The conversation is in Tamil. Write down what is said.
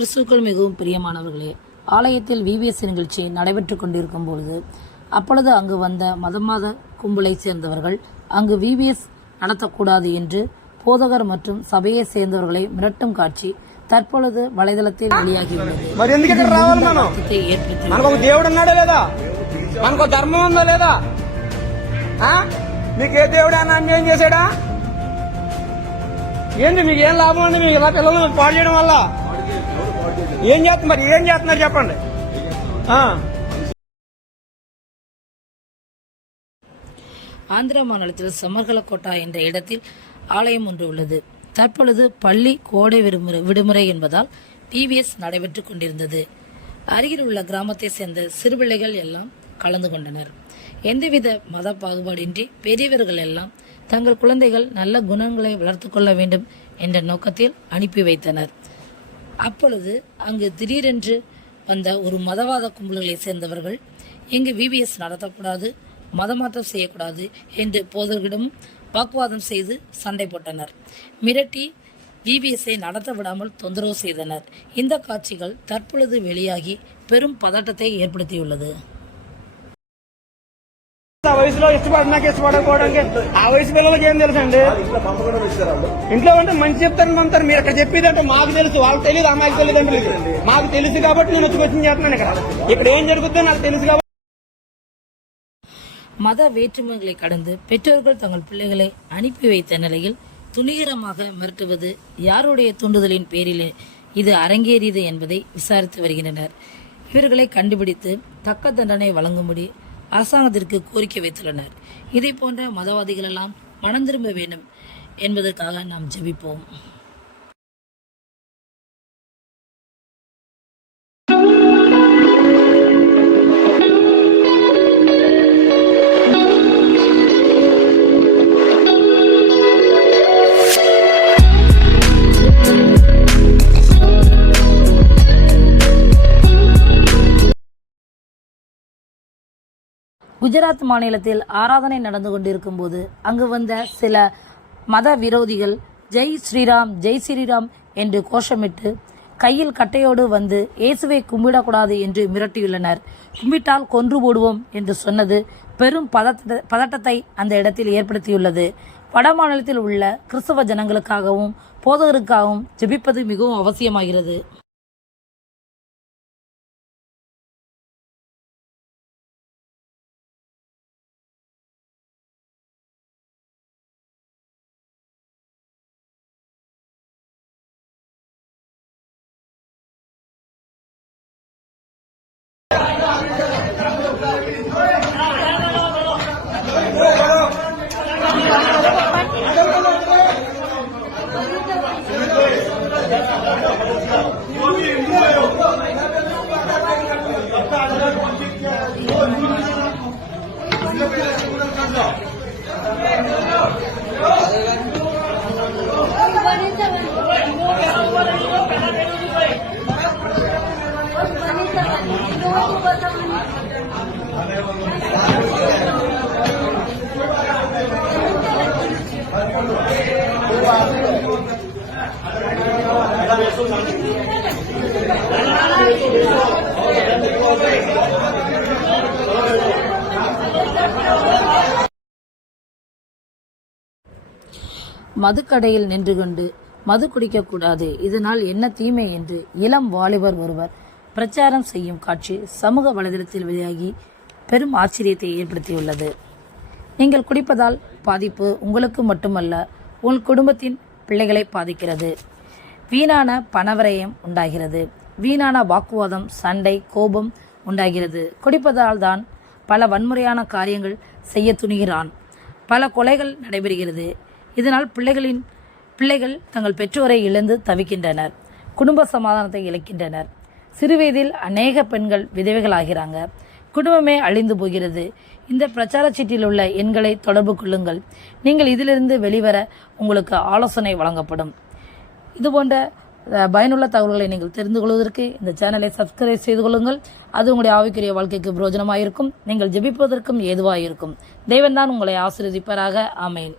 கிறிஸ்துக்கள் மிகவும் பிரியமானவர்களே, ஆலயத்தில் விவிஎஸ் நிகழ்ச்சி நடைபெற்றுக் கொண்டிருக்கும் பொழுது அப்பொழுது அங்கு வந்த மதமாத கும்பலை சேர்ந்தவர்கள் அங்கு விவிஎஸ் நடத்தக்கூடாது என்று போதகர் மற்றும் சபையை சேர்ந்தவர்களை மிரட்டும் காட்சி தற்பொழுது வலைதளத்தில் வெளியாகியுள்ளது. ఏంటి మీకు ఏం లాభం అండి? మీకు ఇలా పిల్లలు పాడు చేయడం వల్ల ఏం చేస్తున్నారు చెప్పండి. ஆந்திர மாநிலத்தில் சமர்கலக்கோட்டா என்ற இடத்தில் ஆலயம் ஒன்று உள்ளது. தற்பொழுது பள்ளி கோடை விடுமுறை என்பதால் விவிஎஸ் நடைபெற்றுக் கொண்டிருந்தது. அருகில் உள்ள கிராமத்தை சேர்ந்த சிறுபிள்ளைகள் எல்லாம் கலந்து கொண்டனர். எந்தவித மத பாகுபாடின்றி பெரியவர்கள் எல்லாம் தங்கள் குழந்தைகள் நல்ல குணங்களை வளர்த்து கொள்ள வேண்டும் என்ற நோக்கத்தில் அனுப்பி வைத்தனர். அப்பொழுது அங்கு திடீரென்று வந்த ஒரு மதவாத கும்பல்களை சேர்ந்தவர்கள் இங்கு விவிஎஸ் நடத்தக்கூடாது, மதமாற்றம் செய்யக்கூடாது என்று போதர்களிடம் வாக்குவாதம் செய்து சண்டை போட்டனர். மிரட்டி விவிஎஸ்ஐ நடத்த விடாமல் தொந்தரவு செய்தனர். இந்த காட்சிகள் தற்பொழுது வெளியாகி பெரும் பதட்டத்தை ஏற்படுத்தியுள்ளது. ఆ వయసులో ఇష్టపడకపోవడానికి ఆ వయసు పిల్లలకి ఏం తెలుసు అండి? ఇంట్లో ఉంటే మంచి చెప్తారని పంపుతారు. మీరు ఇక్కడ చెప్పేదంటే మాకు తెలుసు, వాళ్ళకి తెలియదు, అమ్మాయికి తెలియదు. మాకు తెలుసు కాబట్టి నేను వచ్చి చేస్తున్నాను. ఇక్కడ ఏం జరుగుతుందో నాకు తెలుసు కాబట్టి. மத வேற்றுமைகளை கடந்து பெற்றோர்கள் தங்கள் பிள்ளைகளை அனுப்பி வைத்த நிலையில் துணிகரமாக மிரட்டுவது யாருடைய தூண்டுதலின் பேரில் இது அரங்கேறியது என்பதை விசாரித்து வருகின்றனர். இவர்களை கண்டுபிடித்து தக்க தண்டனை வழங்கும்படி அரசாங்கத்திற்கு கோரிக்கை வைத்துள்ளனர். இதை போன்ற மதவாதிகள் எல்லாம் மனம் திரும்ப வேண்டும் என்பதற்காக நாம் ஜெபிப்போம். குஜராத் மாநிலத்தில் ஆராதனை நடந்து கொண்டிருக்கும் போது அங்கு வந்த சில மத விரோதிகள் ஜெய் ஸ்ரீராம் ஜெய் ஸ்ரீராம் என்று கோஷமிட்டு கையில் கட்டையோடு வந்து இயேசுவை கும்பிடக்கூடாது என்று மிரட்டியுள்ளனர். கும்பிட்டால் கொன்று போடுவோம் என்று சொன்னது பெரும் பதட்டத்தை அந்த இடத்தில் ஏற்படுத்தியுள்ளது. வட மாநிலத்தில் உள்ள கிறிஸ்தவ ஜனங்களுக்காகவும் போதகருக்காகவும் ஜெபிப்பது மிகவும் அவசியமாகிறது. மதுக்கடையில் நின்று கொண்டு மது குடிக்கக்கூடாது, இதனால் என்ன தீமை என்று இளம் வாலிபர் ஒருவர் பிரச்சாரம் செய்யும் காட்சி சமூக வலைதளத்தில் வெளியாகி பெரும் ஆச்சரியத்தை ஏற்படுத்தியுள்ளது. நீங்கள் குடிப்பதால் பாதிப்பு உங்களுக்கு மட்டுமல்ல, உங்கள் குடும்பத்தின் பிள்ளைகளை பாதிக்கிறது. வீணான பணவரையம் உண்டாகிறது, வீணான வாக்குவாதம், சண்டை, கோபம் உண்டாகிறது. குடிப்பதால் தான் பல வன்முறையான காரியங்கள் செய்ய துணிகிறான், பல கொலைகள் நடைபெறுகிறது. இதனால் பிள்ளைகள் தங்கள் பெற்றோரை இழந்து தவிக்கின்றனர், குடும்ப சமாதானத்தை இழக்கின்றனர். சிறுவயதில் அநேக பெண்கள் விதவைகளாகிறாங்க, குடும்பமே அழிந்து போகிறது. இந்த பிரச்சார சீட்டில் உள்ள எண்களை தொடர்பு கொள்ளுங்கள். நீங்கள் இதிலிருந்து வெளிவர உங்களுக்கு ஆலோசனை வழங்கப்படும். இதுபோன்ற பயனுள்ள தகவல்களை நீங்கள் தெரிந்து கொள்வதற்கு இந்த சேனலை சப்ஸ்கிரைப் செய்து கொள்ளுங்கள். அது உங்களுடைய ஆவிக்குரிய வாழ்க்கைக்கு பிரயோஜனமாக இருக்கும். நீங்கள் ஜெபிப்பதற்கும் ஏதுவாக இருக்கும். தேவன் தான் உங்களை ஆசீர்வதிப்பாராக. ஆமென்.